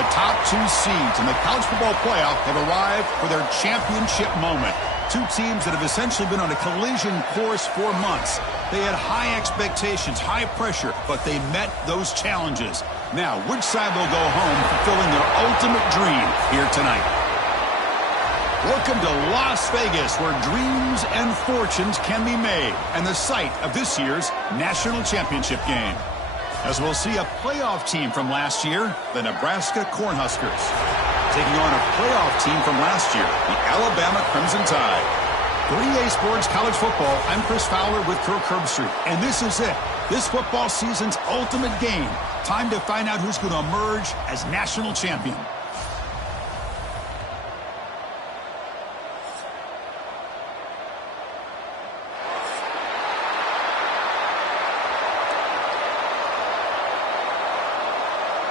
The top two seeds in the college football playoff have arrived for their championship moment. Two teams that have essentially been on a collision course for months. They had high expectations, high pressure, but they met those challenges. Now, which side will go home fulfilling their ultimate dream here tonight? Welcome to Las Vegas, where dreams and fortunes can be made, and the site of this year's national championship game. As we'll see a playoff team from last year, the Nebraska Cornhuskers, taking on a playoff team from last year, the Alabama Crimson Tide. For EA Sports College Football, I'm Chris Fowler with Kirk Herbstreit, and this is it. This football season's ultimate game. Time to find out who's going to emerge as national champion.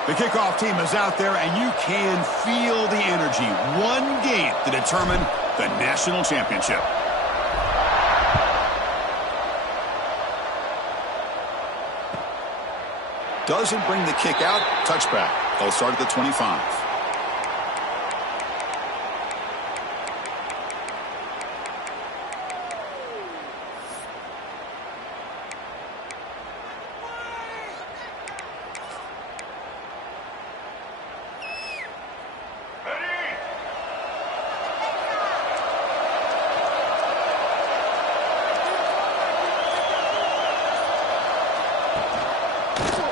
The kickoff team is out there, and you can feel the energy. One game to determine the national championship. Doesn't bring the kick out. Touchback. They'll start at the 25.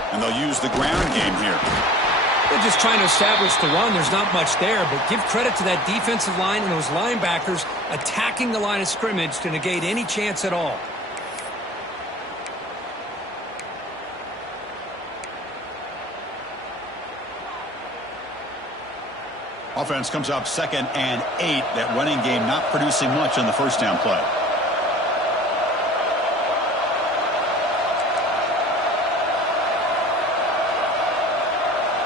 And they'll use the ground game here. They're just trying to establish the run. There's not much there, but give credit to that defensive line and those linebackers attacking the line of scrimmage to negate any chance at all. Offense comes up 2nd and 8. That running game not producing much on the first down play.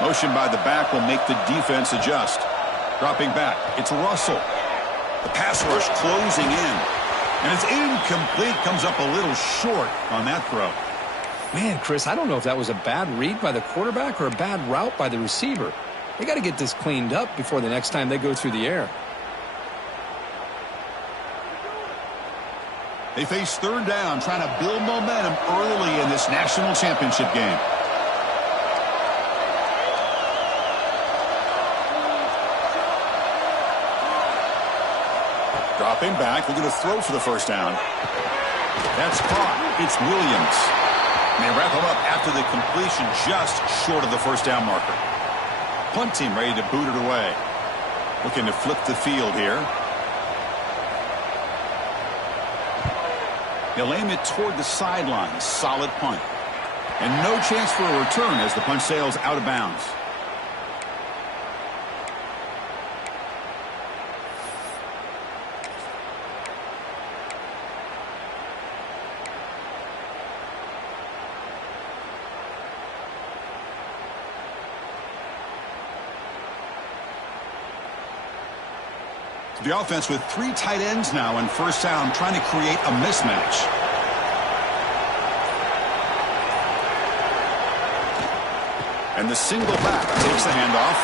Motion by the back will make the defense adjust. Dropping back, it's Russell. The pass rush closing in. And it's incomplete, comes up a little short on that throw. Man, Chris, I don't know if that was a bad read by the quarterback or a bad route by the receiver. They got to get this cleaned up before the next time they go through the air. They face third down, trying to build momentum early in this national championship game. Dropping back, looking to throw for the first down. That's caught. It's Williams. And they wrap him up after the completion, just short of the first down marker. Punt team ready to boot it away. Looking to flip the field here. They'll aim it toward the sideline. Solid punt. And no chance for a return as the punt sails out of bounds. The offense with 3 tight ends now in first down, trying to create a mismatch. And the single back takes the handoff.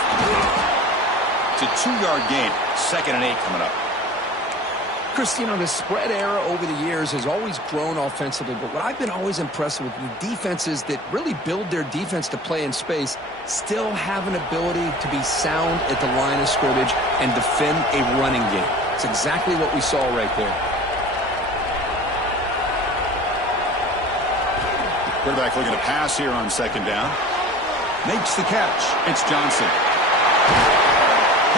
It's a 2-yard gain. 2nd and 8 coming up. Chris, you know, the spread era over the years has always grown offensively, but what I've been always impressed with the defenses that really build their defense to play in space still have an ability to be sound at the line of scrimmage and defend a running game. It's exactly what we saw right there. Quarterback looking to pass here on 2nd down. Makes the catch. It's Johnson.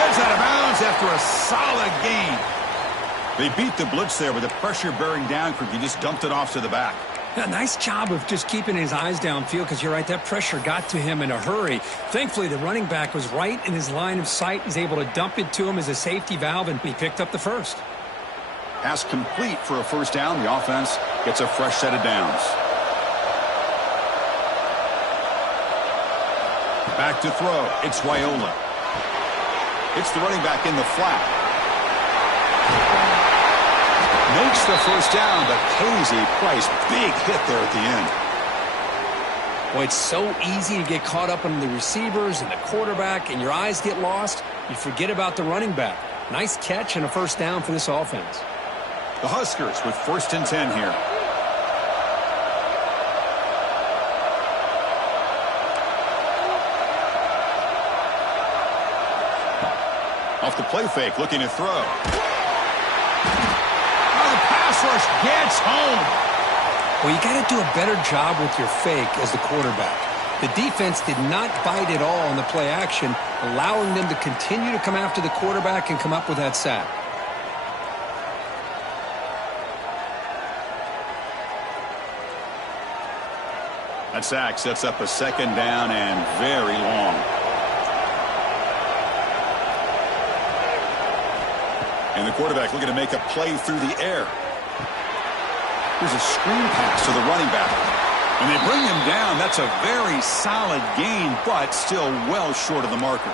Heads out of bounds after a solid gain. They beat the blitz there with the pressure bearing down. He just dumped it off to the back. Yeah, nice job of just keeping his eyes downfield, because you're right, that pressure got to him in a hurry. Thankfully, the running back was right in his line of sight. He's able to dump it to him as a safety valve, and he picked up the first. Pass complete for a first down. The offense gets a fresh set of downs. Back to throw. It's Wyola. It's the running back in the flat. Makes the first down, but pays a price. Big hit there at the end. Well, it's so easy to get caught up on the receivers and the quarterback, and your eyes get lost. You forget about the running back. Nice catch and a first down for this offense. The Huskers with 1st and 10 here. Off the play fake, looking to throw. Oh, the pass rush gets home. Well, you got to do a better job with your fake as the quarterback. The defense did not bite at all on the play action, allowing them to continue to come after the quarterback and come up with that sack. That sack sets up a 2nd down and very long. And the quarterback looking to make a play through the air. Here's a screen pass to the running back. And they bring him down. That's a very solid gain, but still well short of the marker.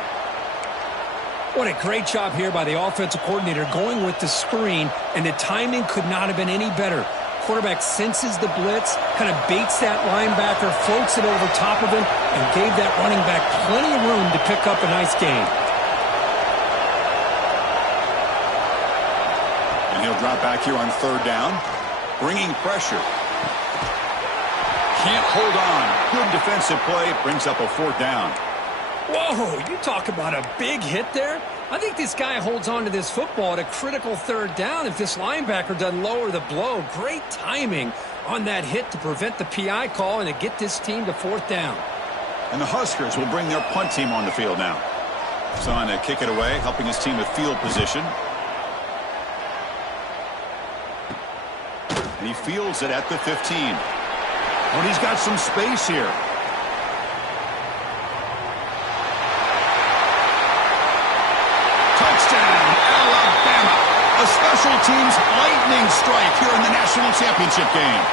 What a great job here by the offensive coordinator going with the screen, and the timing could not have been any better. Quarterback senses the blitz, kind of baits that linebacker, floats it over top of him, and gave that running back plenty of room to pick up a nice gain. And he'll drop back here on 3rd down, bringing pressure. Can't hold on. Good defensive play. Brings up a 4th down. Whoa, you talk about a big hit there. I think this guy holds on to this football at a critical 3rd down if this linebacker doesn't lower the blow. Great timing on that hit to prevent the PI call and to get this team to 4th down. And the Huskers will bring their punt team on the field now. Son to kick it away, helping his team with field position. And he fields it at the 15. Oh, and he's got some space here. Touchdown, Alabama. A special teams lightning strike here in the national championship game.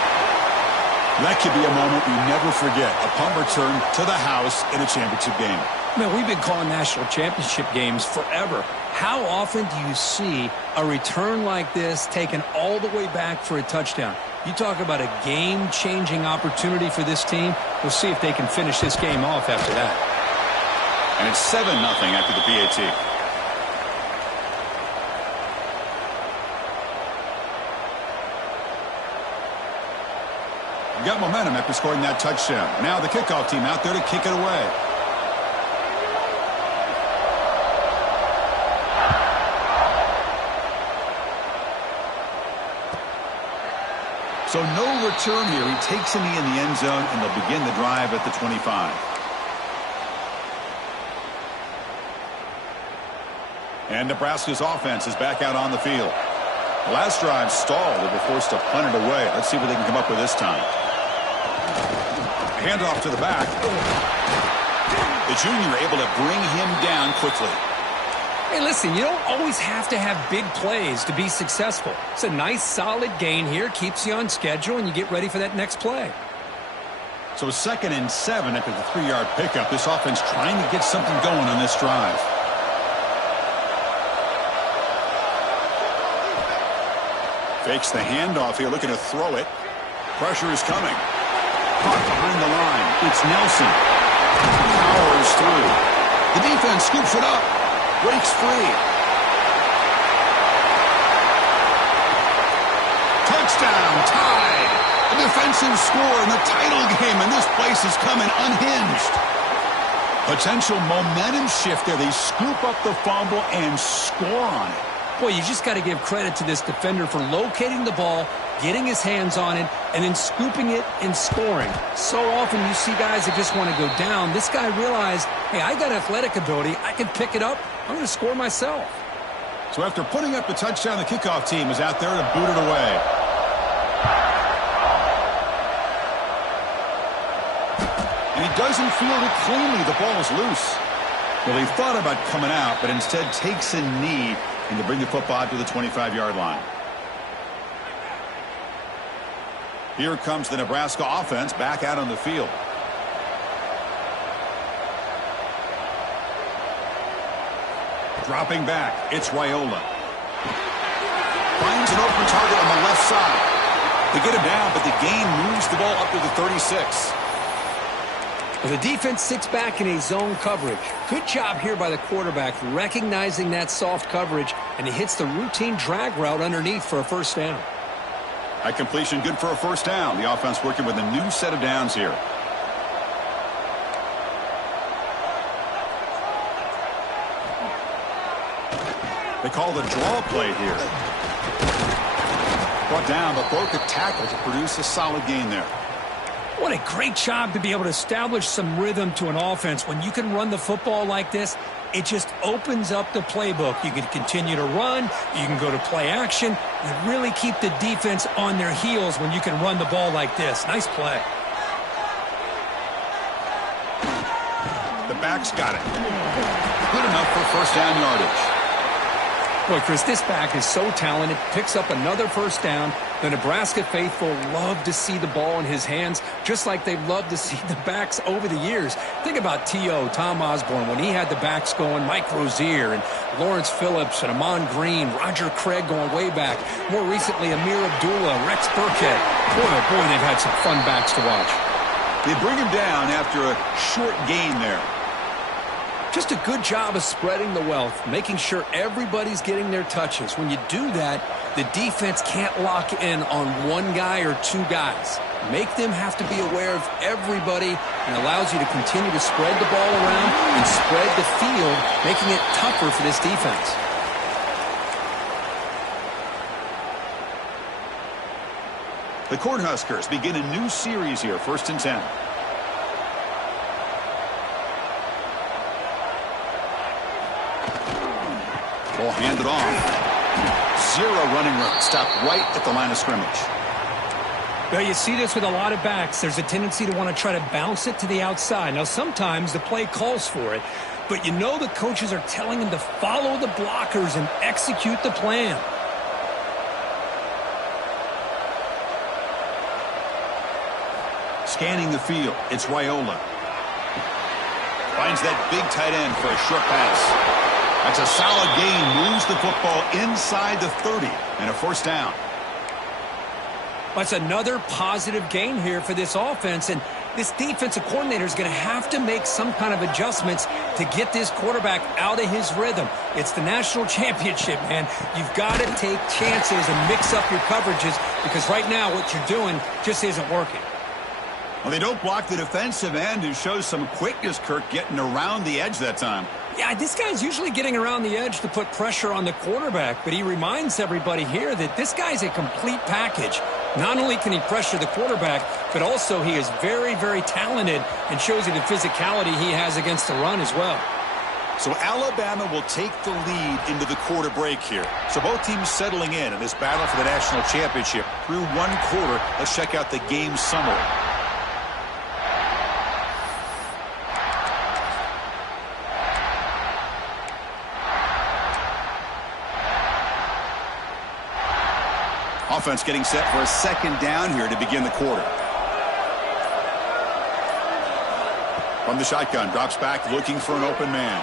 That could be a moment we never forget. A punt return to the house in a championship game. Man, we've been calling national championship games forever. How often do you see a return like this taken all the way back for a touchdown? You talk about a game-changing opportunity for this team. We'll see if they can finish this game off after that. And it's 7-0 after the PAT. You got momentum after scoring that touchdown. Now the kickoff team out there to kick it away. So no return here. He takes a knee in the end zone, and they'll begin the drive at the 25. And Nebraska's offense is back out on the field. The last drive stalled. They were forced to punt it away. Let's see what they can come up with this time. Handoff to the back. The junior able to bring him down quickly. Hey, listen, you don't always have to have big plays to be successful. It's a nice, solid gain here. Keeps you on schedule, and you get ready for that next play. So 2nd and 7 after the 3-yard pickup. This offense trying to get something going on this drive. Fakes the handoff here, looking to throw it. Pressure is coming. Caught behind the line. It's Nelson. Powers through. The defense scoops it up. Breaks free. Touchdown, tied. A defensive score in the title game, and this place is coming unhinged. Potential momentum shift there. They scoop up the fumble and score on it. Boy, you just got to give credit to this defender for locating the ball, getting his hands on it, and then scooping it and scoring. So often you see guys that just want to go down. This guy realized, hey, I got athletic ability. I can pick it up. I'm going to score myself. So after putting up the touchdown, the kickoff team is out there to boot it away. And he doesn't field it cleanly. The ball is loose. Well, he thought about coming out, but instead takes a knee and to bring the football to the 25-yard line. Here comes the Nebraska offense back out on the field. Dropping back, it's Raiola. Finds an open target on the left side. They get him down, but the gain moves the ball up to the 36. Well, the defense sits back in a zone coverage. Good job here by the quarterback recognizing that soft coverage, and he hits the routine drag route underneath for a first down. That completion good for a first down. The offense working with a new set of downs here. They call the draw play here. Brought down, but broke the tackle to produce a solid gain there. What a great job to be able to establish some rhythm to an offense. When you can run the football like this, it just opens up the playbook. You can continue to run. You can go to play action. You really keep the defense on their heels when you can run the ball like this. Nice play. The back's got it. Good enough for first down yardage. Boy, Chris, this back is so talented. Picks up another first down. The Nebraska faithful love to see the ball in his hands, just like they've loved to see the backs over the years. Think about T.O., Tom Osborne, when he had the backs going, Mike Rozier and Lawrence Phillips and Amon Green, Roger Craig going way back. More recently, Amir Abdullah, Rex Burkhead. Boy, oh boy, they've had some fun backs to watch. They bring him down after a short gain there. Just a good job of spreading the wealth, making sure everybody's getting their touches. When you do that, the defense can't lock in on one guy or two guys. Make them have to be aware of everybody, and allows you to continue to spread the ball around and spread the field, making it tougher for this defense. The Cornhuskers begin a new series here, 1st and 10. Ball handed off. Zero running room. Stopped right at the line of scrimmage. Well, you see this with a lot of backs. There's a tendency to want to try to bounce it to the outside. Now, sometimes the play calls for it, but you know the coaches are telling them to follow the blockers and execute the plan. Scanning the field, it's Raiola. Finds that big tight end for a short pass. That's a solid gain. Moves the football inside the 30 and a first down. That's another positive gain here for this offense, and this defensive coordinator is going to have to make some kind of adjustments to get this quarterback out of his rhythm. It's the national championship, man. You've got to take chances and mix up your coverages, because right now what you're doing just isn't working. Well, they don't block the defensive end, who shows some quickness, Kirk, getting around the edge that time. Yeah, this guy's usually getting around the edge to put pressure on the quarterback, but he reminds everybody here that this guy's a complete package. Not only can he pressure the quarterback, but also he is very, very talented and shows you the physicality he has against the run as well. So Alabama will take the lead into the quarter break here. So both teams settling in this battle for the national championship through one quarter. Let's check out the game summary. Offense getting set for a second down here to begin the quarter. From the shotgun, drops back looking for an open man.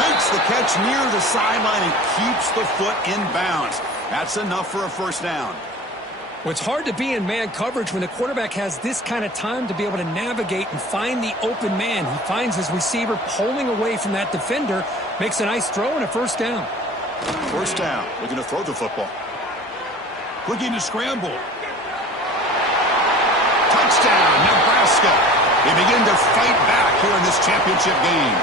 Makes the catch near the sideline and keeps the foot in bounds. That's enough for a first down. Well, it's hard to be in man coverage when the quarterback has this kind of time to be able to navigate and find the open man. He finds his receiver pulling away from that defender, makes a nice throw and a first down. First down, looking to throw the football. Looking to scramble. Touchdown, Nebraska. They begin to fight back here in this championship game.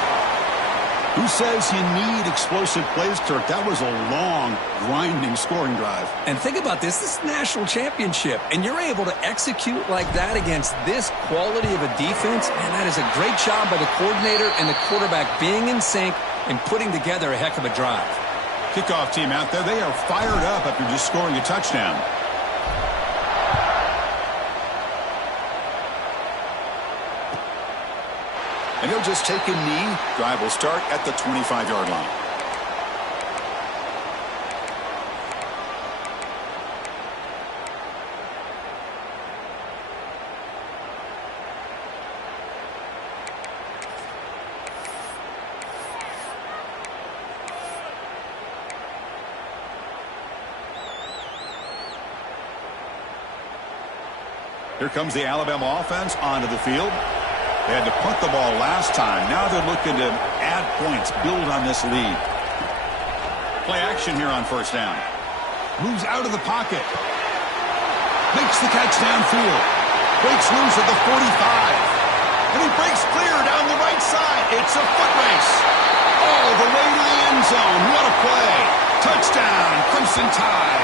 Who says you need explosive plays, Kirk? That was a long, grinding scoring drive. And think about this. This is a national championship, and you're able to execute like that against this quality of a defense. Man, that is a great job by the coordinator and the quarterback being in sync and putting together a heck of a drive. Kickoff team out there, they are fired up after just scoring a touchdown. And he'll just take a knee. Drive will start at the 25-yard line. Here comes the Alabama offense onto the field. They had to punt the ball last time. Now they're looking to add points, build on this lead. Play action here on first down. Moves out of the pocket. Makes the catch downfield. Breaks loose at the 45. And he breaks clear down the right side. It's a foot race. All the way to the end zone. What a play. Touchdown, Crimson Tide.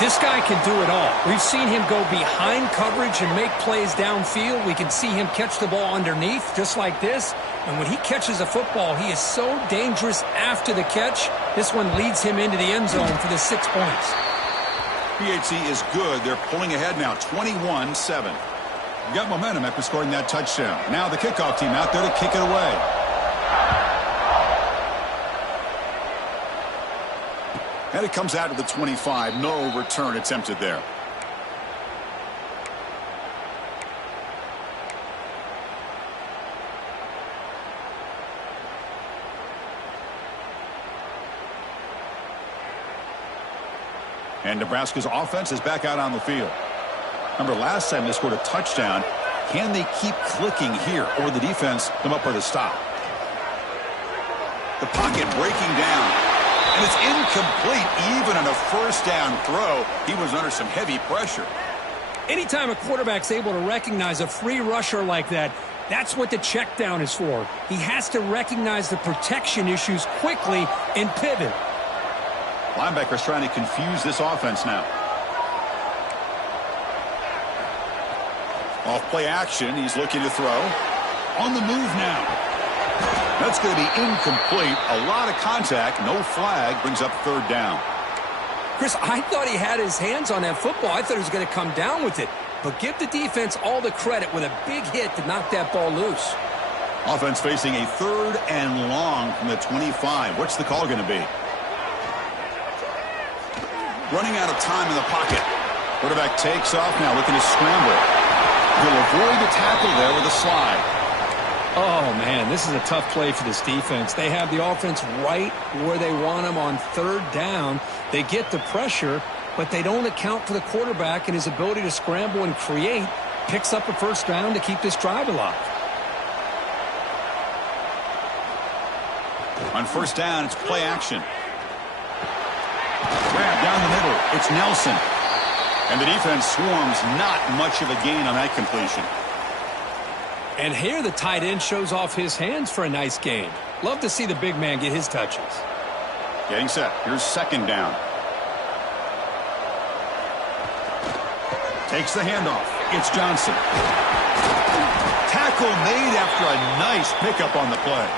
This guy can do it all. We've seen him go behind coverage and make plays downfield. We can see him catch the ball underneath, just like this. And when he catches a football, he is so dangerous after the catch. This one leads him into the end zone for the 6 points. PHC is good. They're pulling ahead now, 21-7. Got momentum after scoring that touchdown. Now the kickoff team out there to kick it away. And it comes out to the 25. No return attempted there. And Nebraska's offense is back out on the field. Remember, last time they scored a touchdown. Can they keep clicking here, or the defense come up with a stop? The pocket breaking down. And it's incomplete. Even on a first down throw, he was under some heavy pressure. Anytime a quarterback's able to recognize a free rusher like that, that's what the check down is for. He has to recognize the protection issues quickly and pivot. Linebackers trying to confuse this offense now. Off play action, he's looking to throw. On the move now. That's going to be incomplete. A lot of contact, no flag, brings up third down. Chris, I thought he had his hands on that football. I thought he was going to come down with it. But give the defense all the credit with a big hit to knock that ball loose. Offense facing a third and long from the 25. What's the call going to be? Running out of time in the pocket. Quarterback takes off now, looking to scramble. He'll avoid the tackle there with a slide. Oh, man, this is a tough play for this defense. They have the offense right where they want them on third down. They get the pressure, but they don't account for the quarterback and his ability to scramble and create. Picks up a first down to keep this drive alive. On first down, it's play action. Grab down the middle. It's Nelson. And the defense swarms. Not much of a gain on that completion. And here the tight end shows off his hands for a nice gain. Love to see the big man get his touches. Getting set. Here's second down. Takes the handoff. It's Johnson. Tackle made after a nice pickup on the play.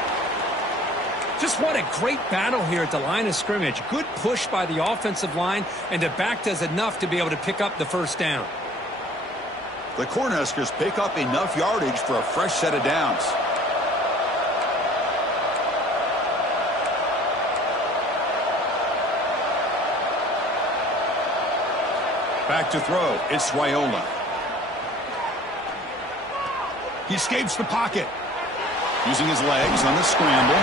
Just what a great battle here at the line of scrimmage. Good push by the offensive line, and the back does enough to be able to pick up the first down. The Cornhuskers pick up enough yardage for a fresh set of downs. Back to throw. It's Raiola. He escapes the pocket. Using his legs on the scramble.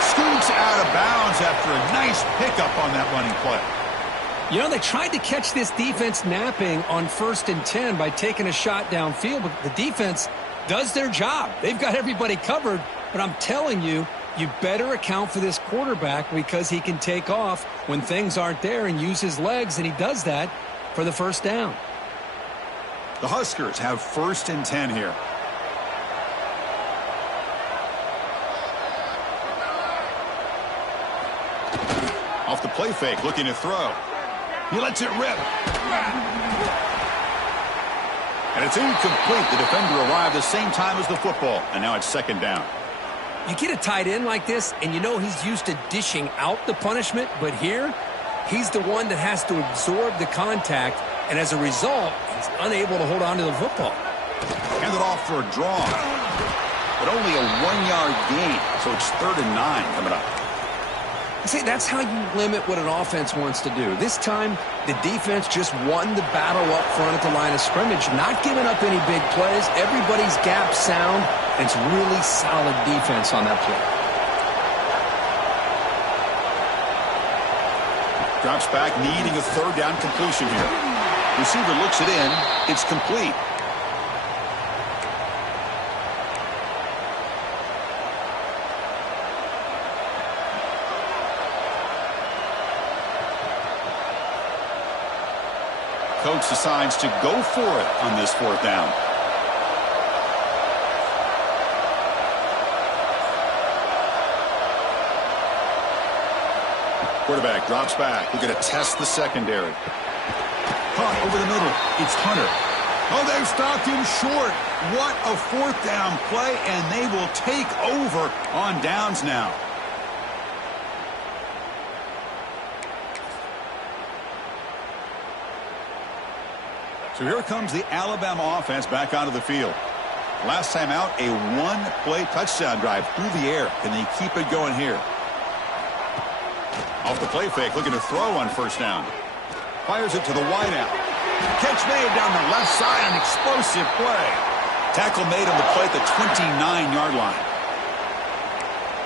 Scoots out of bounds after a nice pickup on that running play. You know, they tried to catch this defense napping on 1st and 10 by taking a shot downfield, but the defense does their job. They've got everybody covered, but I'm telling you, you better account for this quarterback because he can take off when things aren't there and use his legs, and he does that for the first down. The Huskers have 1st and 10 here. Off the play fake, looking to throw. He lets it rip. And it's incomplete. The defender arrived the same time as the football, and now it's second down. You get a tight end like this, and you know he's used to dishing out the punishment, but here, he's the one that has to absorb the contact, and as a result, he's unable to hold on to the football. Handed off for a draw, but only a 1-yard gain, so it's 3rd and 9 coming up. See, that's how you limit what an offense wants to do. This time, the defense just won the battle up front at the line of scrimmage, not giving up any big plays. Everybody's gap sound, and it's really solid defense on that play. Drops back, needing a third down completion here. Receiver looks it in. It's complete. Coach decides to go for it on this fourth down. Quarterback drops back. We're going to test the secondary. Caught over the middle. It's Hunter. Oh, they've stopped him short. What a fourth down play, and they will take over on downs now. So here comes the Alabama offense back onto the field. Last time out, a one-play touchdown drive through the air. Can they keep it going here? Off the play fake, looking to throw on first down. Fires it to the wideout. Catch made down the left side, an explosive play. Tackle made on the play at the 29-yard line.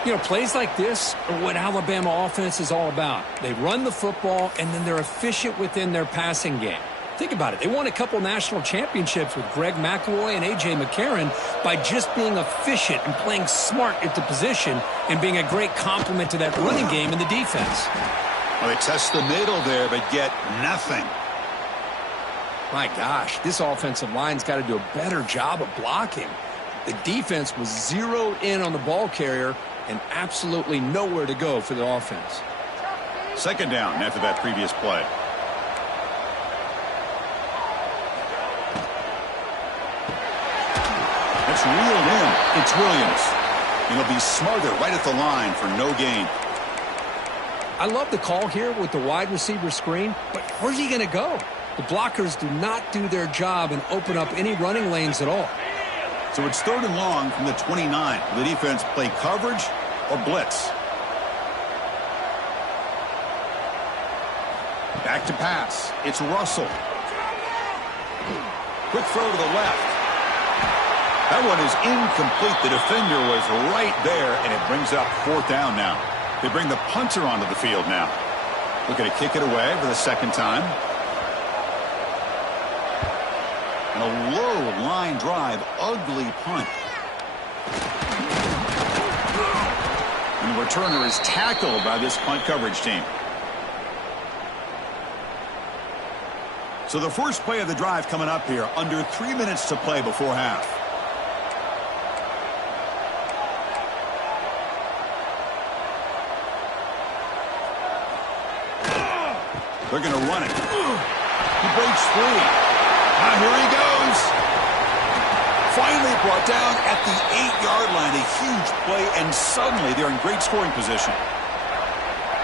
You know, plays like this are what Alabama offense is all about. They run the football, and then they're efficient within their passing game. Think about it. They won a couple national championships with Greg McElroy and A.J. McCarron by just being efficient and playing smart at the position and being a great complement to that running game in the defense. Well, they test the middle there, but get nothing. My gosh, this offensive line's got to do a better job of blocking. The defense was zeroed in on the ball carrier and absolutely nowhere to go for the offense. Second down after that previous play. It's reeled in. It's Williams. And he'll be smothered right at the line for no gain. I love the call here with the wide receiver screen, but where's he going to go? The blockers do not do their job and open up any running lanes at all. So it's third and long from the 29. Will the defense play coverage or blitz? Back to pass. It's Russell. Quick throw to the left. That one is incomplete. The defender was right there, and it brings up fourth down now. They bring the punter onto the field now. Looking to kick it away for the second time. And a low line drive, ugly punt. And the returner is tackled by this punt coverage team. So the first play of the drive coming up here, under 3 minutes to play before half. They're going to run it. He breaks free. Now here he goes. Finally brought down at the 8-yard line. A huge play, and suddenly they're in great scoring position.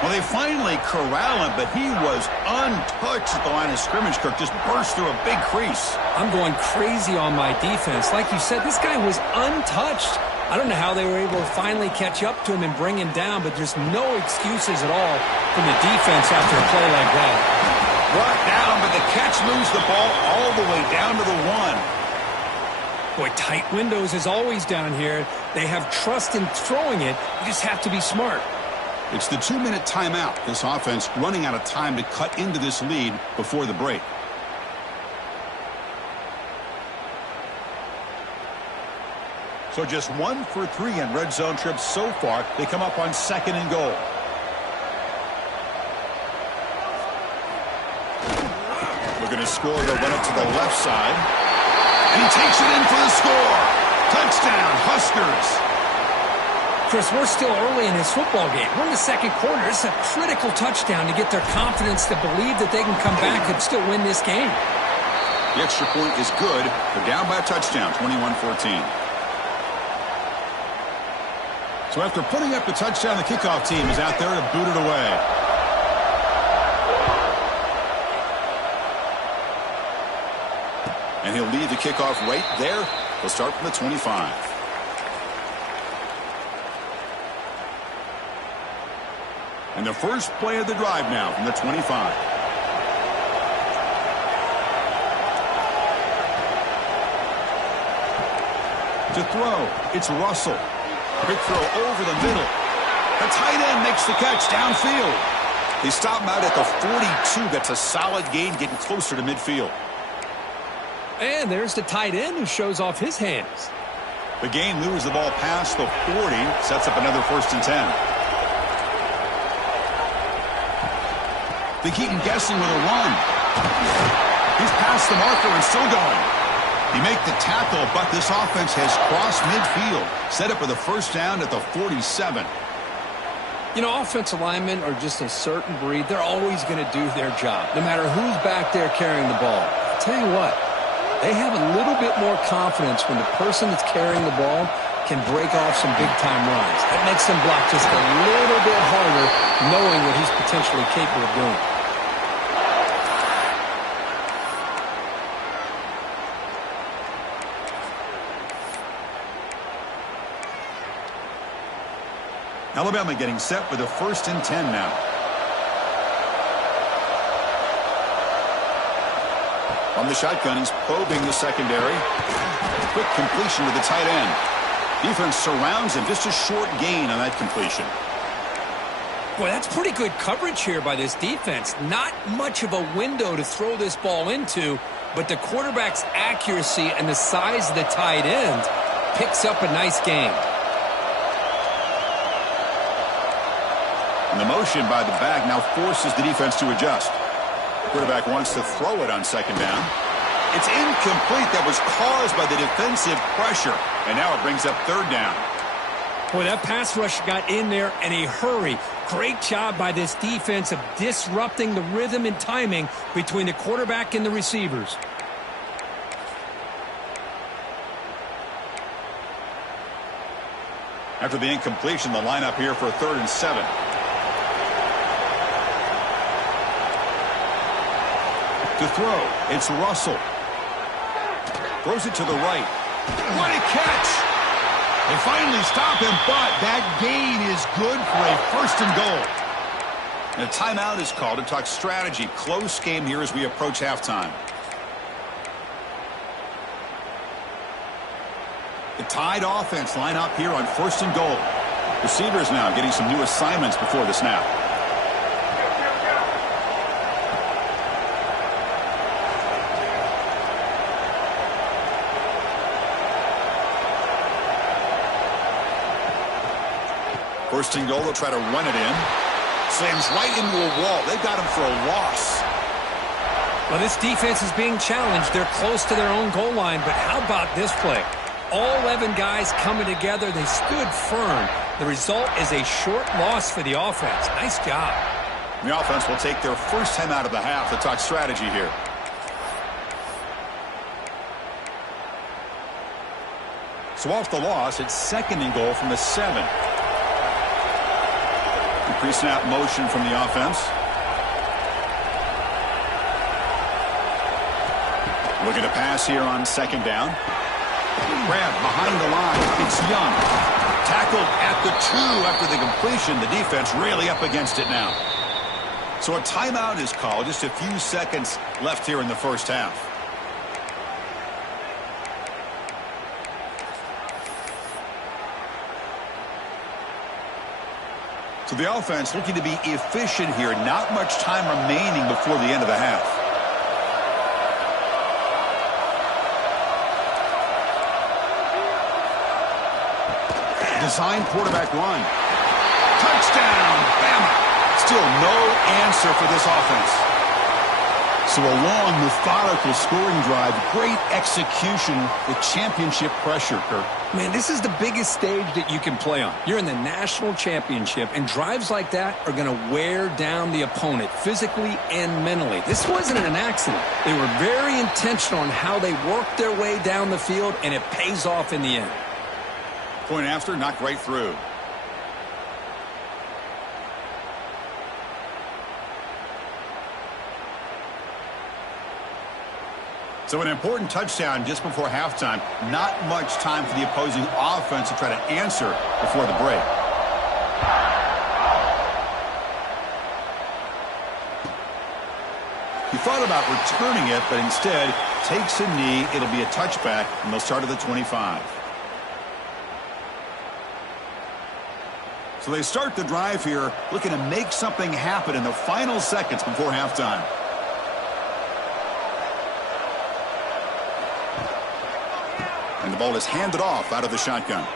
Well, they finally corral him, but he was untouched at the line of scrimmage. Kirk just burst through a big crease. I'm going crazy on my defense. Like you said, this guy was untouched. I don't know how they were able to finally catch up to him and bring him down, but there's no excuses at all from the defense after a play like that. Brought down, but the catch moves the ball all the way down to the 1. Boy, tight windows is always down here. They have trust in throwing it. You just have to be smart. It's the 2-minute timeout. This offense running out of time to cut into this lead before the break. So just 1 for 3 in red zone trips so far. They come up on 2nd and goal. Looking to score, they'll run it to the left side. And he takes it in for the score. Touchdown, Huskers. Chris, we're still early in this football game. We're in the second quarter. It's a critical touchdown to get their confidence to believe that they can come back and still win this game. The extra point is good. They're down by a touchdown, 21-14. So after putting up the touchdown, the kickoff team is out there to boot it away. And he'll leave the kickoff right there. He'll start from the 25. And the first play of the drive now from the 25. To throw, it's Russell. Quick throw over the middle. The tight end makes the catch downfield. They stop him out at the 42. That's a solid gain, getting closer to midfield. And there's the tight end who shows off his hands. The gain moves the ball past the 40, sets up another 1st and 10. They keep him guessing with a run. He's past the marker and still going. He make the tackle, but this offense has crossed midfield. Set up with a 1st down at the 47. You know, offensive linemen are just a certain breed. They're always going to do their job, no matter who's back there carrying the ball. I'll tell you what, they have a little bit more confidence when the person that's carrying the ball can break off some big-time runs. That makes them block just a little bit harder, knowing what he's potentially capable of doing. Alabama getting set with a 1st and 10 now. On the shotgun, he's probing the secondary. Quick completion to the tight end. Defense surrounds him. Just a short gain on that completion. Boy, that's pretty good coverage here by this defense. Not much of a window to throw this ball into, but the quarterback's accuracy and the size of the tight end picks up a nice gain. And the motion by the back now forces the defense to adjust. The quarterback wants to throw it on 2nd down. It's incomplete. That was caused by the defensive pressure. And now it brings up 3rd down. Boy, that pass rush got in there in a hurry. Great job by this defense of disrupting the rhythm and timing between the quarterback and the receivers. After the incompletion, the lineup here for a 3rd and 7. To throw, it's Russell. Throws it to the right. What a catch! They finally stop him, but that gain is good for a 1st and goal. And a timeout is called to talk strategy. Close game here as we approach halftime. The tied offense line up here on 1st and goal. Receivers now getting some new assignments before the snap. First and goal, they'll try to run it in. Slams right into a wall. They've got him for a loss. Well, this defense is being challenged. They're close to their own goal line, but how about this play? All 11 guys coming together. They stood firm. The result is a short loss for the offense. Nice job. The offense will take their 1st time out of the half to talk strategy here. So off the loss, it's 2nd and goal from the 7. Pre-snap motion from the offense. Looking to pass here on 2nd down. Grab behind the line. It's Young. Tackled at the 2 after the completion. The defense really up against it now. So a timeout is called. Just a few seconds left here in the 1st half. So the offense looking to be efficient here. Not much time remaining before the end of the half. Design quarterback run. Touchdown, Bama. Still no answer for this offense. So a long, methodical scoring drive. Great execution with championship pressure, Kirk. Man, this is the biggest stage that you can play on. You're in the national championship, and drives like that are going to wear down the opponent physically and mentally. This wasn't an accident. They were very intentional on how they worked their way down the field, and it pays off in the end. Point after, knocked right through. So an important touchdown just before halftime. Not much time for the opposing offense to try to answer before the break. He thought about returning it, but instead takes a knee. It'll be a touchback, and they'll start at the 25. So they start the drive here, looking to make something happen in the final seconds before halftime. And the ball is handed off out of the shotgun.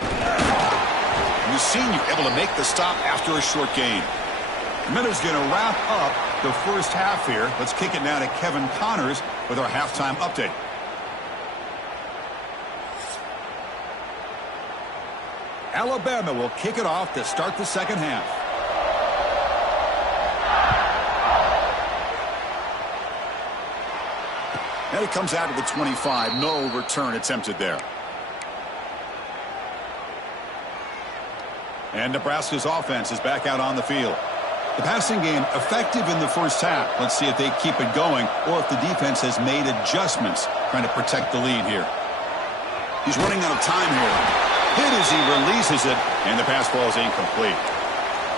And the senior able to make the stop after a short gain. Miller's going to wrap up the first half here. Let's kick it now to Kevin Connors with our halftime update. Alabama will kick it off to start the second half. Now he comes out of the 25. No return attempted there. And Nebraska's offense is back out on the field. The passing game effective in the first half. Let's see if they keep it going or if the defense has made adjustments trying to protect the lead here. He's running out of time here. Hit as he releases it, and the pass ball is incomplete.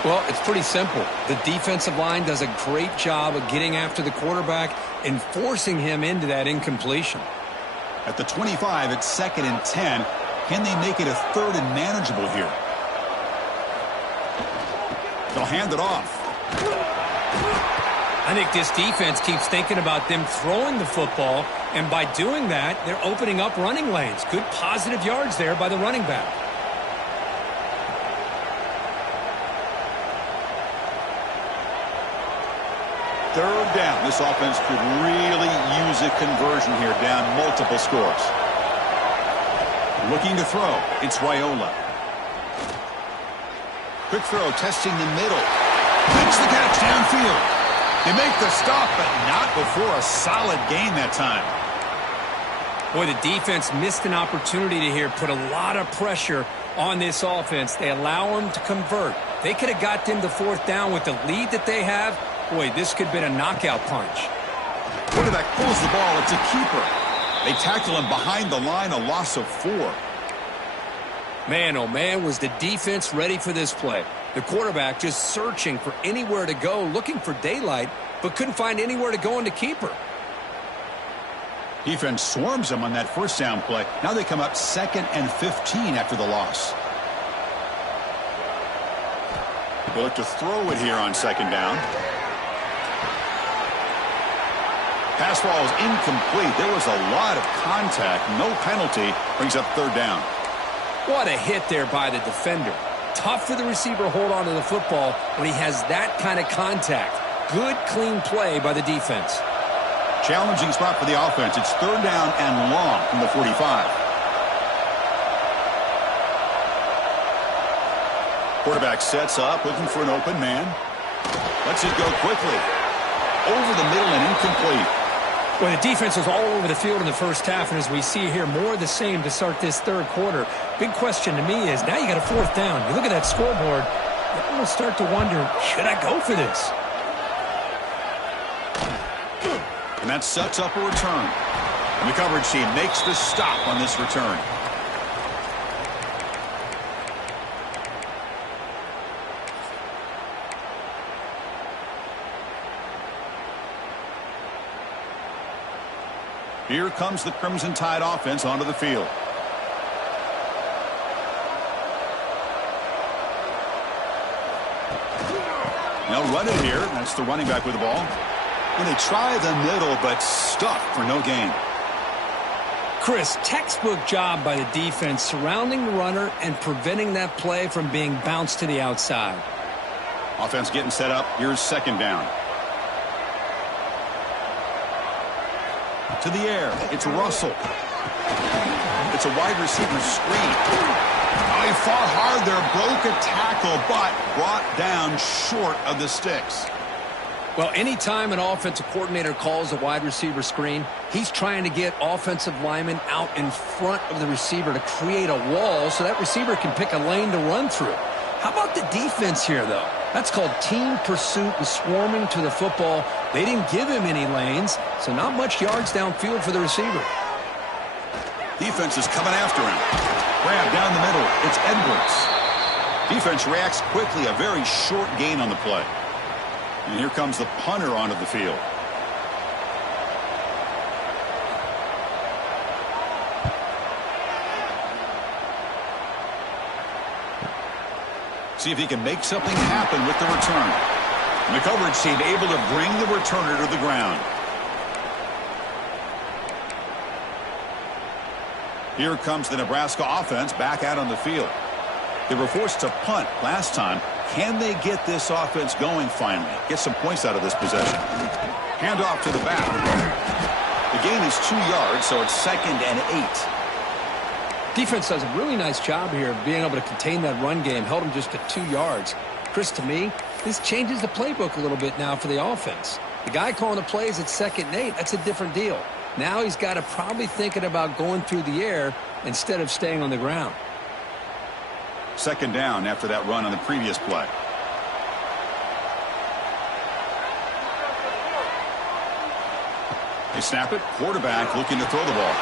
Well, it's pretty simple. The defensive line does a great job of getting after the quarterback and forcing him into that incompletion. At the 25, it's 2nd and 10. Can they make it a 3rd and manageable here? They'll hand it off. I think this defense keeps thinking about them throwing the football, and by doing that, they're opening up running lanes. Good positive yards there by the running back. Third down. This offense could really use a conversion here, down multiple scores. Looking to throw. It's Raiola. Quick throw, testing the middle. Makes the catch downfield. They make the stop, but not before a solid gain that time. Boy, the defense missed an opportunity to here put a lot of pressure on this offense. They allow them to convert. They could have got them to 4th down with the lead that they have. Boy, this could have been a knockout punch. Quarterback pulls the ball. It's a keeper. They tackle him behind the line, a loss of 4. Man, oh man, was the defense ready for this play. The quarterback just searching for anywhere to go, looking for daylight, but couldn't find anywhere to go in the keeper. Defense swarms them on that first down play. Now they come up 2nd and 15 after the loss. They look to throw it here on 2nd down. Pass ball is incomplete. There was a lot of contact. No penalty. Brings up 3rd down. What a hit there by the defender. Tough for the receiver to hold on to the football when he has that kind of contact. Good, clean play by the defense. Challenging spot for the offense. It's 3rd down and long from the 45. Quarterback sets up, looking for an open man. Lets it go quickly. Over the middle and incomplete. Well, the defense was all over the field in the first half, and as we see here, more of the same to start this 3rd quarter. Big question to me is, now you got a 4th down. You look at that scoreboard, you almost start to wonder, should I go for this? And that sets up a return. And the coverage team makes the stop on this return. Here comes the Crimson Tide offense onto the field. They'll run it here. That's the running back with the ball. And they try the middle, but stuck for no gain. Chris, textbook job by the defense surrounding the runner and preventing that play from being bounced to the outside. Offense getting set up. Here's 2nd down. To the air. It's Russell. It's a wide receiver screen. Oh, he fought hard there. Broke a tackle, but brought down short of the sticks. Well, anytime an offensive coordinator calls a wide receiver screen, he's trying to get offensive linemen out in front of the receiver to create a wall so that receiver can pick a lane to run through. How about the defense here, though? That's called team pursuit and swarming to the football. They didn't give him any lanes, so not much yards downfield for the receiver. Defense is coming after him. Grab down the middle. It's Edwards. Defense reacts quickly. A very short gain on the play. And here comes the punter onto the field. See if he can make something happen with the return. And the coverage team able to bring the returner to the ground. Here comes the Nebraska offense back out on the field. They were forced to punt last time. Can they get this offense going finally? Get some points out of this possession. Handoff to the back. The gain is 2 yards, so it's 2nd and 8. Defense does a really nice job here of being able to contain that run game. Held them just to 2 yards. Chris, to me, this changes the playbook a little bit now for the offense. The guy calling the plays at 2nd and 8, that's a different deal. Now he's got to probably thinking about going through the air instead of staying on the ground. 2nd down after that run on the previous play. They snap it. Quarterback looking to throw the ball.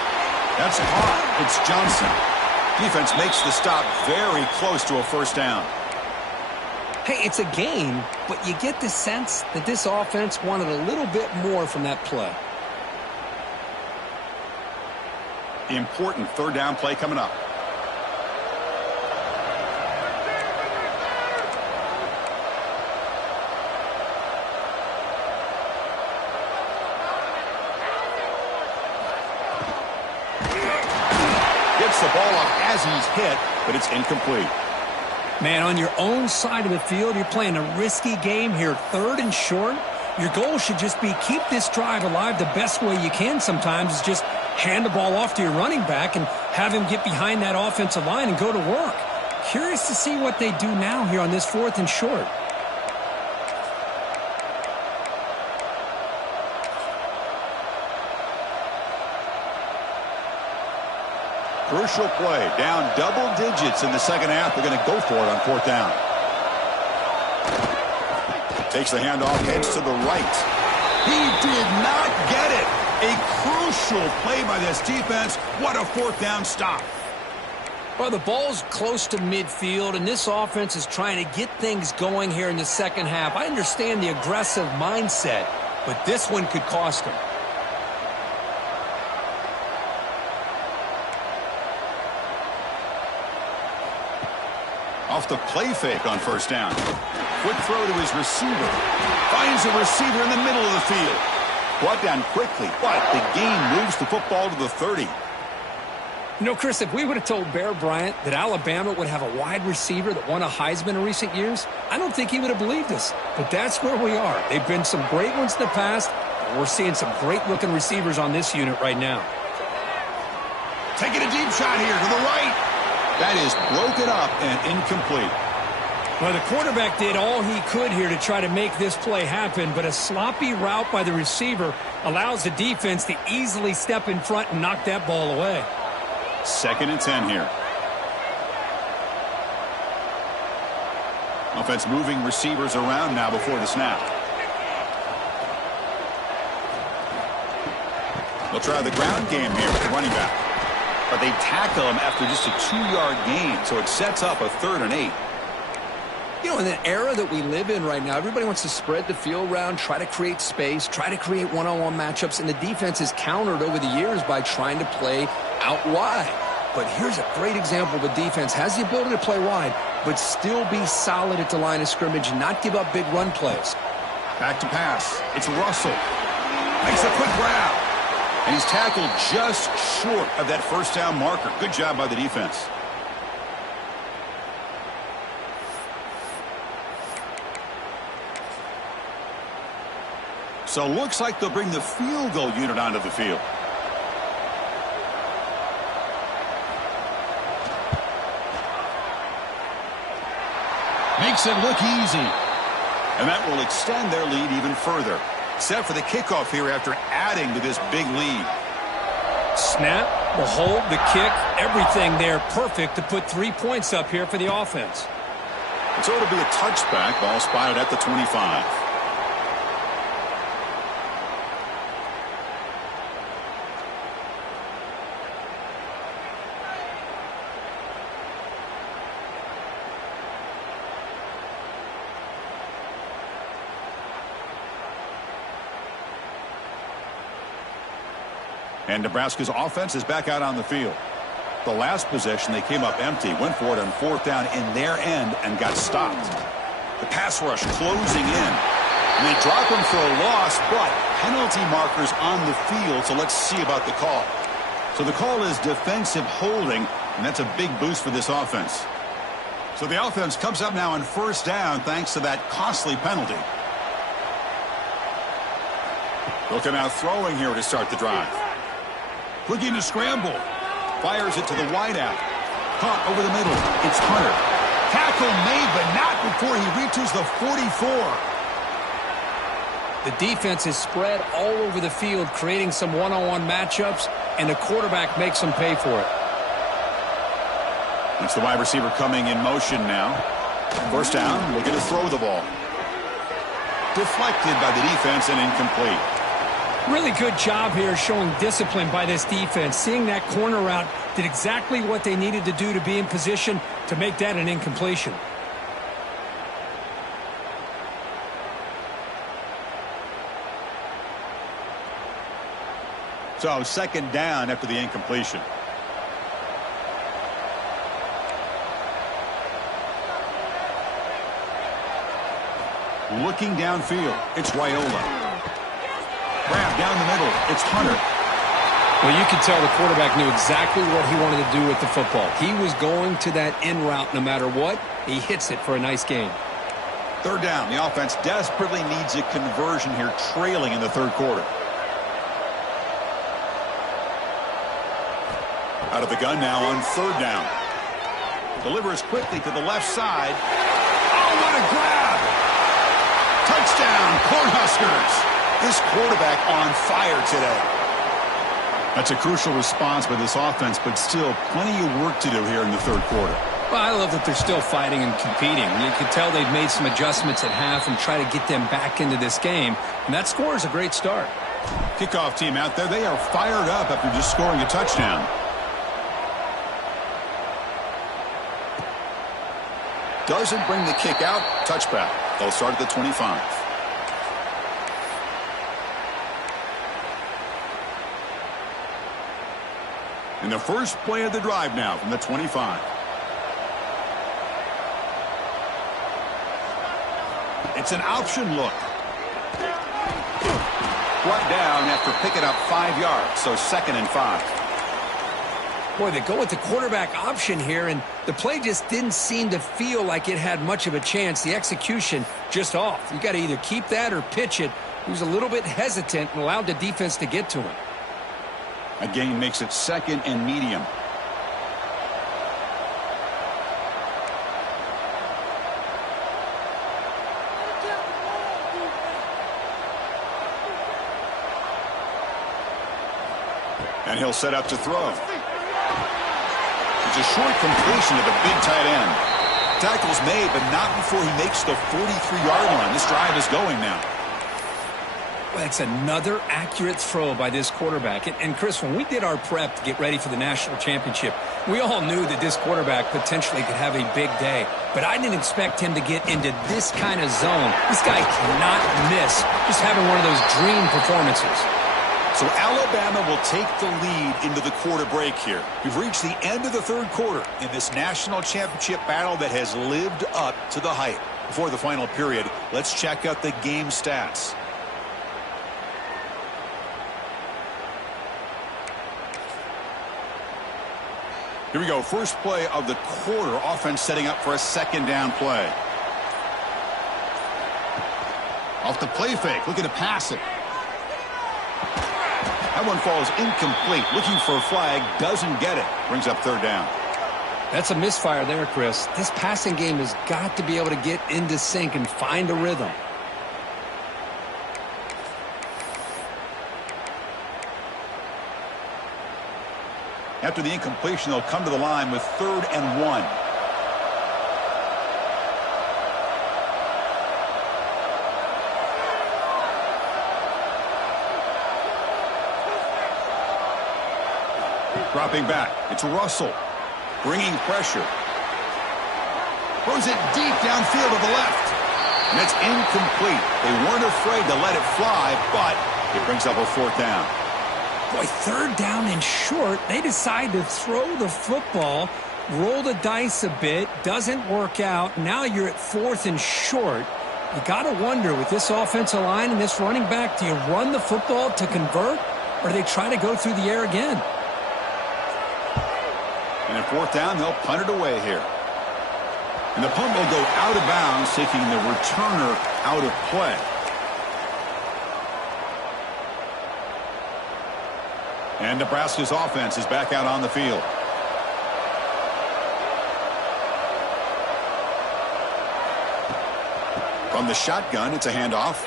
That's caught. It's Johnson. Defense makes the stop very close to a 1st down. Hey, it's a gain, but you get the sense that this offense wanted a little bit more from that play. Important 3rd down play coming up. Gets the ball off as he's hit, but it's incomplete. Man, on your own side of the field, you're playing a risky game here. 3rd and short. Your goal should just be keep this drive alive the best way you can sometimes is just hand the ball off to your running back and have him get behind that offensive line and go to work. Curious to see what they do now here on this 4th and short. Crucial play. Down double digits in the 2nd half. They're going to go for it on 4th down. Takes the handoff, heads to the right. He did not get it. A crucial play by this defense. What a 4th down stop. Well, the ball's close to midfield, and this offense is trying to get things going here in the 2nd half. I understand the aggressive mindset, but this one could cost them. Off the play fake on 1st down. Quick throw to his receiver. Finds a receiver in the middle of the field. Brought down quickly, but the gain moves the football to the 30. You know, Chris, if we would have told Bear Bryant that Alabama would have a wide receiver that won a Heisman in recent years, I don't think he would have believed us. But that's where we are. They've been some great ones in the past, and we're seeing some great-looking receivers on this unit right now. Taking a deep shot here to the right. That is broken up and incomplete. Well, the quarterback did all he could here to try to make this play happen, but a sloppy route by the receiver allows the defense to easily step in front and knock that ball away. 2nd and 10 here. Offense moving receivers around now before the snap. They'll try the ground game here with the running back. But they tackle him after just a 2-yard gain, so it sets up a 3rd and 8. You know, in the era that we live in right now, everybody wants to spread the field around, try to create space, try to create one-on-one matchups, and the defense is countered over the years by trying to play out wide. But here's a great example of a defense has the ability to play wide, but still be solid at the line of scrimmage, not give up big run plays. Back to pass. It's Russell. Makes a quick grab. And he's tackled just short of that 1st down marker. Good job by the defense. So looks like they'll bring the field goal unit onto the field. Makes it look easy. And that will extend their lead even further. Set for the kickoff here after adding to this big lead. Snap, the hold, the kick, everything there perfect to put 3 points up here for the offense. And so it'll be a touchback. Ball spotted at the 25. And Nebraska's offense is back out on the field. The last possession, they came up empty, went for it on fourth down in their end, and got stopped. The pass rush closing in. And they drop him for a loss, but penalty markers on the field, so let's see about the call. So the call is defensive holding, and that's a big boost for this offense. So the offense comes up now on first down thanks to that costly penalty. They'll come out throwing here to start the drive. Looking to scramble. Fires it to the wideout. Caught over the middle. It's Hunter. Tackle made, but not before he reaches the 44. The defense is spread all over the field, creating some one-on-one matchups, and the quarterback makes them pay for it. It's the wide receiver coming in motion now. First down, looking to throw the ball. Deflected by the defense and incomplete. Really good job here showing discipline by this defense. Seeing that corner route, did exactly what they needed to do to be in position to make that an incompletion. So second down after the incompletion. Looking downfield, it's Raiola. Grab down the middle, it's Hunter. Well, you could tell the quarterback knew exactly what he wanted to do with the football. He was going to that in route no matter what. He hits it for a nice gain. Third down, the offense desperately needs a conversion here, trailing in the third quarter. Out of the gun now on third down. Delivers quickly to the left side. Oh, what a grab! Touchdown, Cornhuskers! This quarterback on fire today. That's a crucial response by this offense, but still plenty of work to do here in the third quarter. Well, I love that they're still fighting and competing. You can tell they've made some adjustments at half and try to get them back into this game. And that score is a great start. Kickoff team out there, they are fired up after just scoring a touchdown. Doesn't bring the kick out. Touchback. They'll start at the 25. In the first play of the drive now from the 25. It's an option look. Brought down after picking up 5 yards, so 2nd and 5. Boy, they go with the quarterback option here, and the play just didn't seem to feel like it had much of a chance. The execution just off. You got to either keep that or pitch it. He was a little bit hesitant and allowed the defense to get to him. A gain makes it 2nd and medium. And he'll set up to throw. It's a short completion to the big tight end. Tackle's made, but not before he makes the 43-yard line. This drive is going now. Well, it's another accurate throw by this quarterback. And Chris, when we did our prep to get ready for the national championship, we all knew that this quarterback potentially could have a big day. But I didn't expect him to get into this kind of zone. This guy cannot miss. Just having one of those dream performances. So Alabama will take the lead into the quarter break here. We've reached the end of the third quarter in this national championship battle that has lived up to the hype. Before the final period, let's check out the game stats. Here we go. First play of the quarter. Offense setting up for a second down play. Off the play fake. Looking to pass it. That one falls incomplete. Looking for a flag. Doesn't get it. Brings up third down. That's a misfire there, Chris. This passing game has got to be able to get into sync and find a rhythm. After the incompletion, they'll come to the line with 3rd and 1. Dropping back, it's Russell. Bringing pressure. Throws it deep downfield to the left. And it's incomplete. They weren't afraid to let it fly, but it brings up a 4th down. Boy, third down and short. They decide to throw the football, roll the dice a bit, doesn't work out. Now you're at fourth and short. You got to wonder, with this offensive line and this running back, do you run the football to convert, or do they try to go through the air again? And at fourth down, they'll punt it away here. And the punt will go out of bounds, taking the returner out of play. And Nebraska's offense is back out on the field. From the shotgun, it's a handoff.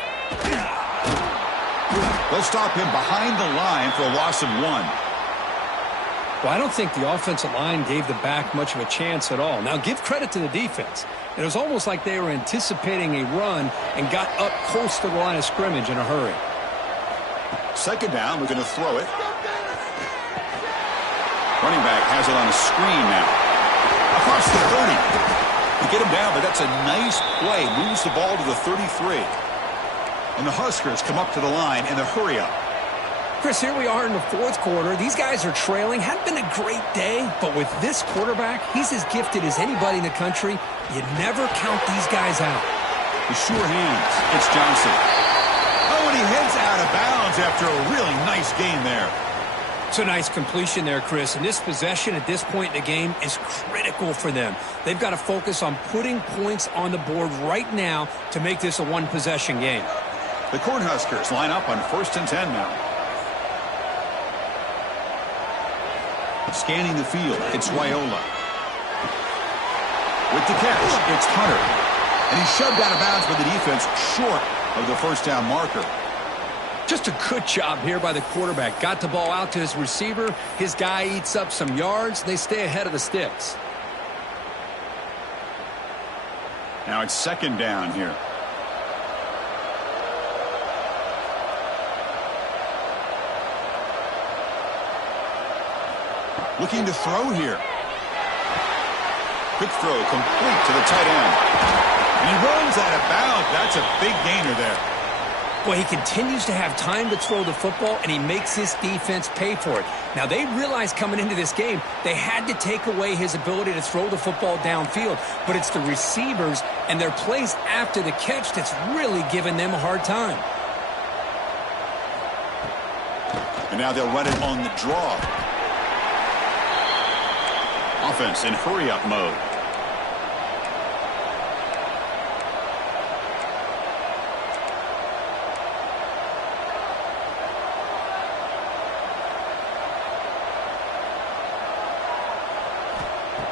They'll stop him behind the line for a loss of 1. Well, I don't think the offensive line gave the back much of a chance at all. Now, give credit to the defense. It was almost like they were anticipating a run and got up close to the line of scrimmage in a hurry. Second down, we're going to throw it. Running back has it on a screen now. Across the 30. You get him down, but that's a nice play. Moves the ball to the 33. And the Huskers come up to the line in the hurry up. Chris, here we are in the fourth quarter. These guys are trailing. Hadn't been a great day, but with this quarterback, he's as gifted as anybody in the country. You never count these guys out. The sure hands. It's Johnson. Oh, and he heads out of bounds after a really nice game there. It's a nice completion there, Chris. And this possession at this point in the game is critical for them. They've got to focus on putting points on the board right now to make this a one-possession game. The Cornhuskers line up on 1st and 10 now. Scanning the field, it's Raiola. With the catch, it's Hunter. And he's shoved out of bounds by the defense short of the first down marker. Just a good job here by the quarterback. Got the ball out to his receiver. His guy eats up some yards. They stay ahead of the sticks. Now it's second down here. Looking to throw here. Quick throw complete to the tight end. And he runs out of bounds. That's a big gainer there. Boy, he continues to have time to throw the football, and he makes his defense pay for it. Now, they realized coming into this game they had to take away his ability to throw the football downfield, but it's the receivers and their plays after the catch that's really giving them a hard time. And now they'll run it on the draw. Offense in hurry-up mode.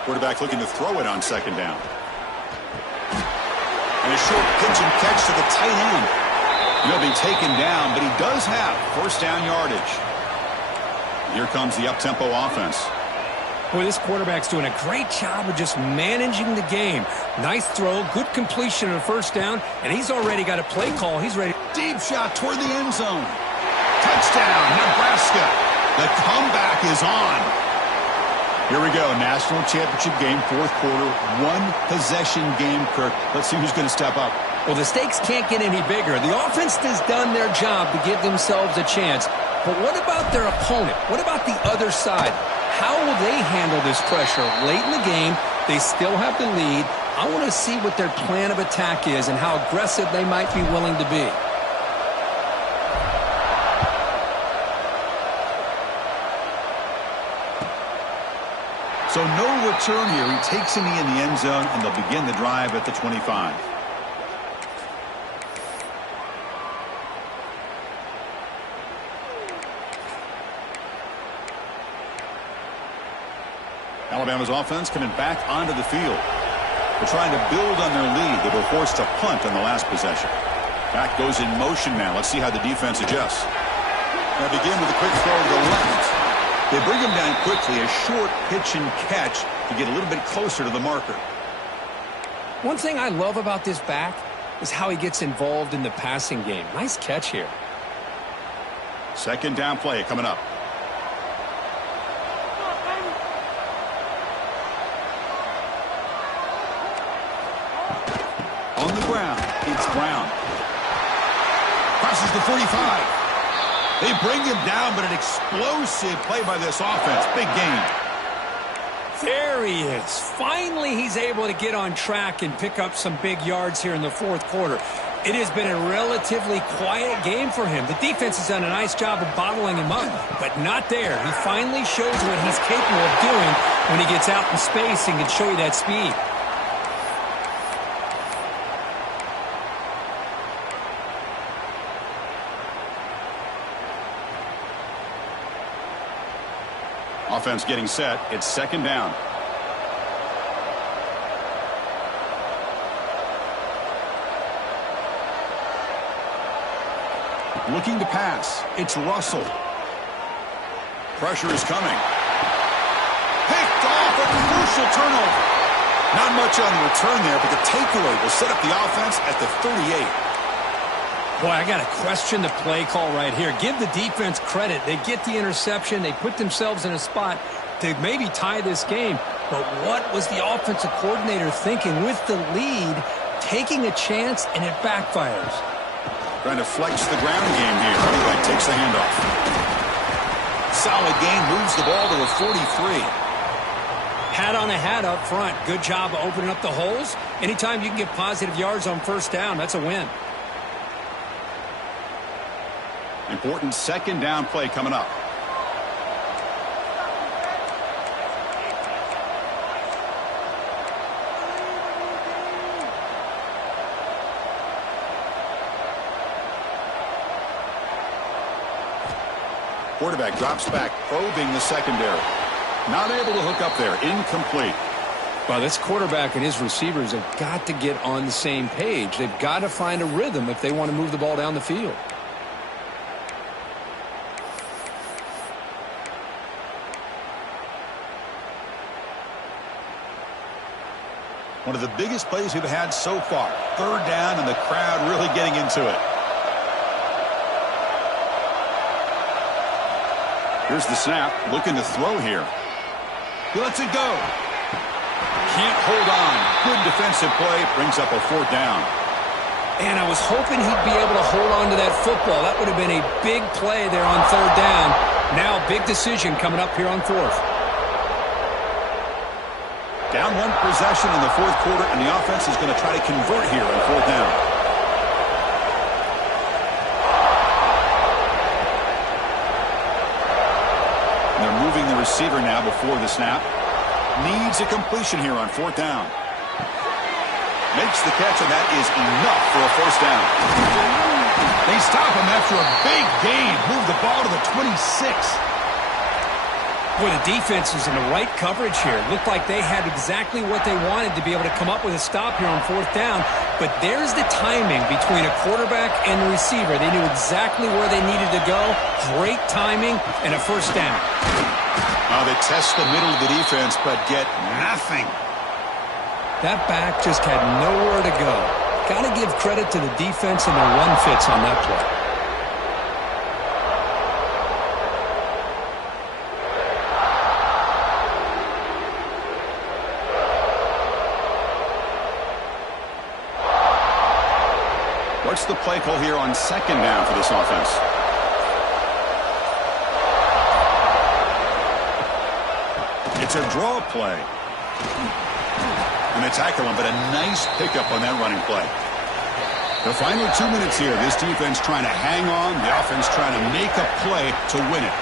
Quarterback looking to throw it on second down. And a short pitch and catch to the tight end. He'll be taken down, but he does have first down yardage. Here comes the up-tempo offense. Boy, this quarterback's doing a great job of just managing the game. Nice throw, good completion on first down, and he's already got a play call. He's ready. Deep shot toward the end zone. Touchdown, Nebraska. The comeback is on. Here we go, national championship game, fourth quarter, one-possession game, Kirk. Let's see who's going to step up. Well, the stakes can't get any bigger. The offense has done their job to give themselves a chance. But what about their opponent? What about the other side? How will they handle this pressure? Late in the game, they still have the lead. I want to see what their plan of attack is and how aggressive they might be willing to be. So no return here. He takes a knee in the end zone, and they'll begin the drive at the 25. Alabama's offense coming back onto the field. They're trying to build on their lead. They were forced to punt on the last possession. Back goes in motion now. Let's see how the defense adjusts. Now begin with a quick throw to the left. They bring him down quickly, a short pitch and catch to get a little bit closer to the marker. One thing I love about this back is how he gets involved in the passing game. Nice catch here. Second down play coming up. On the ground, it's Brown. Crosses the 45. They bring him down, but an explosive play by this offense. Big gain. There he is. Finally, he's able to get on track and pick up some big yards here in the fourth quarter. It has been a relatively quiet game for him. The defense has done a nice job of bottling him up, but not there. He finally shows what he's capable of doing when he gets out in space and can show you that speed. Offense getting set. It's second down. Looking to pass. It's Russell. Pressure is coming. Picked off, a crucial turnover. Not much on the return there, but the takeaway will set up the offense at the 38. Boy, I got to question the play call right here. Give the defense credit. They get the interception. They put themselves in a spot to maybe tie this game. But what was the offensive coordinator thinking with the lead, taking a chance, and it backfires? Trying to flex the ground game here. Anyway, takes the handoff. Solid gain, moves the ball to the 43. Hat on a hat up front. Good job of opening up the holes. Anytime you can get positive yards on first down, that's a win. Important second down play coming up. Quarterback drops back, probing the secondary. Not able to hook up there. Incomplete. Well, this quarterback and his receivers have got to get on the same page. They've got to find a rhythm if they want to move the ball down the field. One of the biggest plays we've had so far. Third down, and the crowd really getting into it. Here's the snap. Looking to throw here. He lets it go. Can't hold on. Good defensive play. Brings up a fourth down. And I was hoping he'd be able to hold on to that football. That would have been a big play there on third down. Now, big decision coming up here on fourth. Down one possession in the fourth quarter, and the offense is going to try to convert here on fourth down. And they're moving the receiver now before the snap. Needs a completion here on fourth down. Makes the catch, and that is enough for a first down. They stop him after a big gain. Move the ball to the 26. Boy, the defense is in the right coverage here. Looked like they had exactly what they wanted to be able to come up with a stop here on fourth down. But there's the timing between a quarterback and the receiver. They knew exactly where they needed to go. Great timing and a first down. They test the middle of the defense, but get nothing. That back just had nowhere to go. Got to give credit to the defense and their run fits on that play. What's the play call here on second down for this offense? It's a draw play. And they tackle him, but a nice pickup on that running play. The final 2 minutes here. This defense trying to hang on. The offense trying to make a play to win it.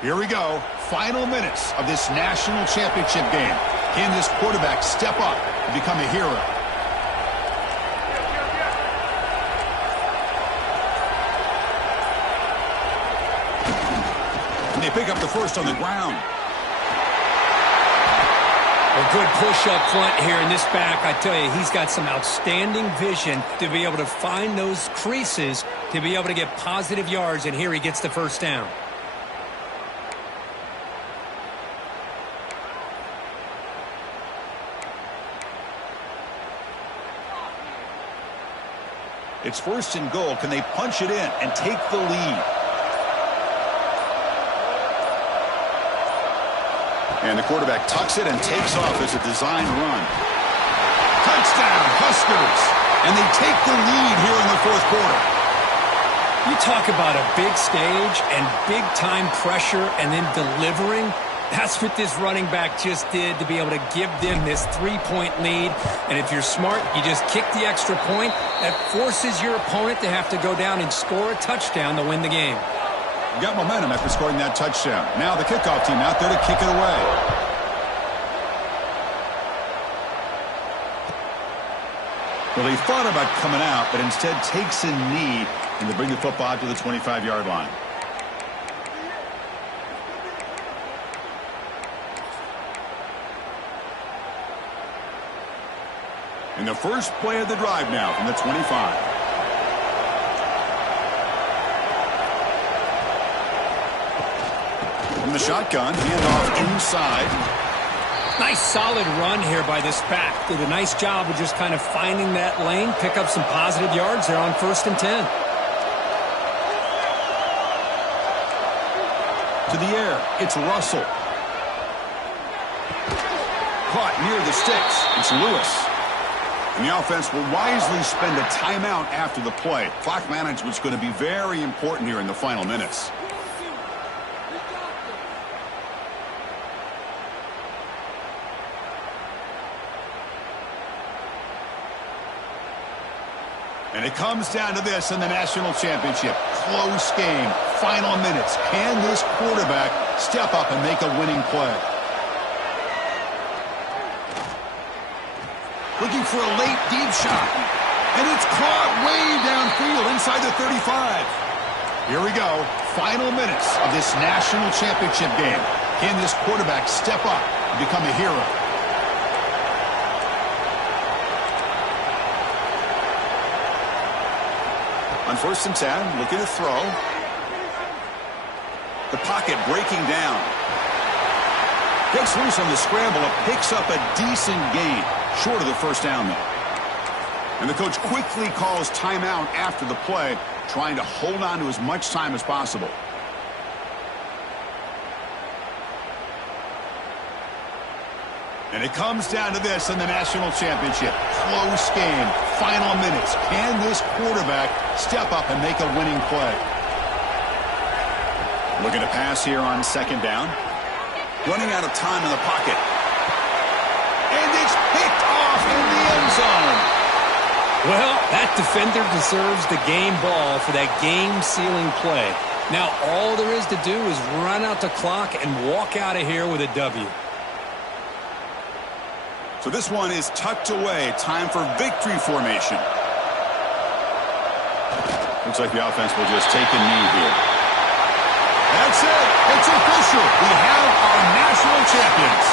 Here we go. Final minutes of this national championship game. Can this quarterback step up and become a hero? And they pick up the first on the ground. A good push up front here in this back. I tell you, he's got some outstanding vision to be able to find those creases, to be able to get positive yards, and here he gets the first down. It's 1st and goal. Can they punch it in and take the lead? And the quarterback tucks it and takes off as a design run. Touchdown, Huskers! And they take the lead here in the 4th quarter. You talk about a big stage and big-time pressure and then delivering. That's what this running back just did to be able to give them this 3-point lead. And if you're smart, you just kick the extra point. That forces your opponent to have to go down and score a touchdown to win the game. You got momentum after scoring that touchdown. Now the kickoff team out there to kick it away. Well, they thought about coming out, but instead takes a knee, and they bring the football out to the 25-yard line. In the first play of the drive now from the 25. From the shotgun, handoff inside. Nice solid run here by this back. Did a nice job of just kind of finding that lane, pick up some positive yards there on 1st and 10. To the air, it's Russell. Caught near the sticks, it's Lewis. And the offense will wisely spend a timeout after the play. Clock management's going to be very important here in the final minutes. And it comes down to this in the national championship. Close game, final minutes. Can this quarterback step up and make a winning play? Looking for a late deep shot. And it's caught way downfield inside the 35. Here we go. Final minutes of this national championship game. Can this quarterback step up and become a hero? On 1st and 10, looking to throw. The pocket breaking down. Gets loose on the scramble and picks up a decent gain. Short of the first down, though. And the coach quickly calls timeout after the play, trying to hold on to as much time as possible. And it comes down to this in the national championship. Close game, final minutes. Can this quarterback step up and make a winning play? Looking to pass here on 2nd down. Running out of time in the pocket. And it's picked off in the end zone. Well, that defender deserves the game ball for that game-sealing play. Now all there is to do is run out the clock and walk out of here with a W. So this one is tucked away. Time for victory formation. Looks like the offense will just take a knee here. That's it. It's official. We have our national champions.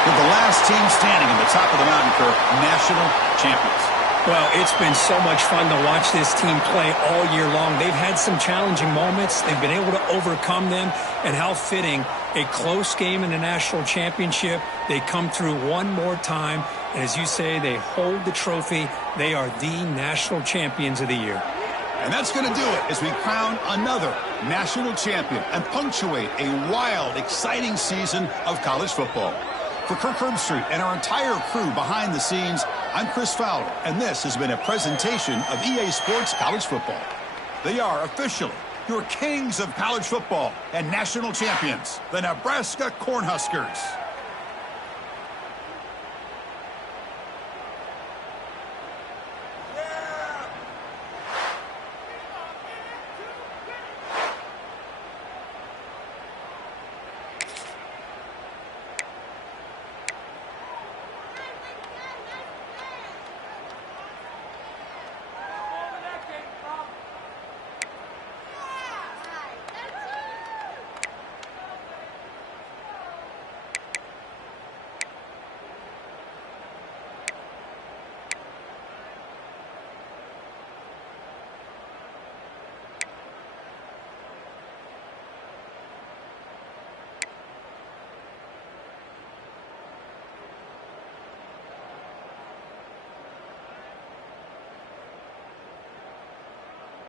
With the last team standing on the top of the mountain for national champions. Well, it's been so much fun to watch this team play all year long. They've had some challenging moments. They've been able to overcome them. And how fitting, a close game in the national championship. They come through one more time. And as you say, they hold the trophy. They are the national champions of the year. And that's going to do it as we crown another national champion and punctuate a wild, exciting season of college football. For Kirk Herbstreit and our entire crew behind the scenes, I'm Chris Fowler, and this has been a presentation of EA Sports College Football. They are officially your kings of college football and national champions, the Nebraska Cornhuskers.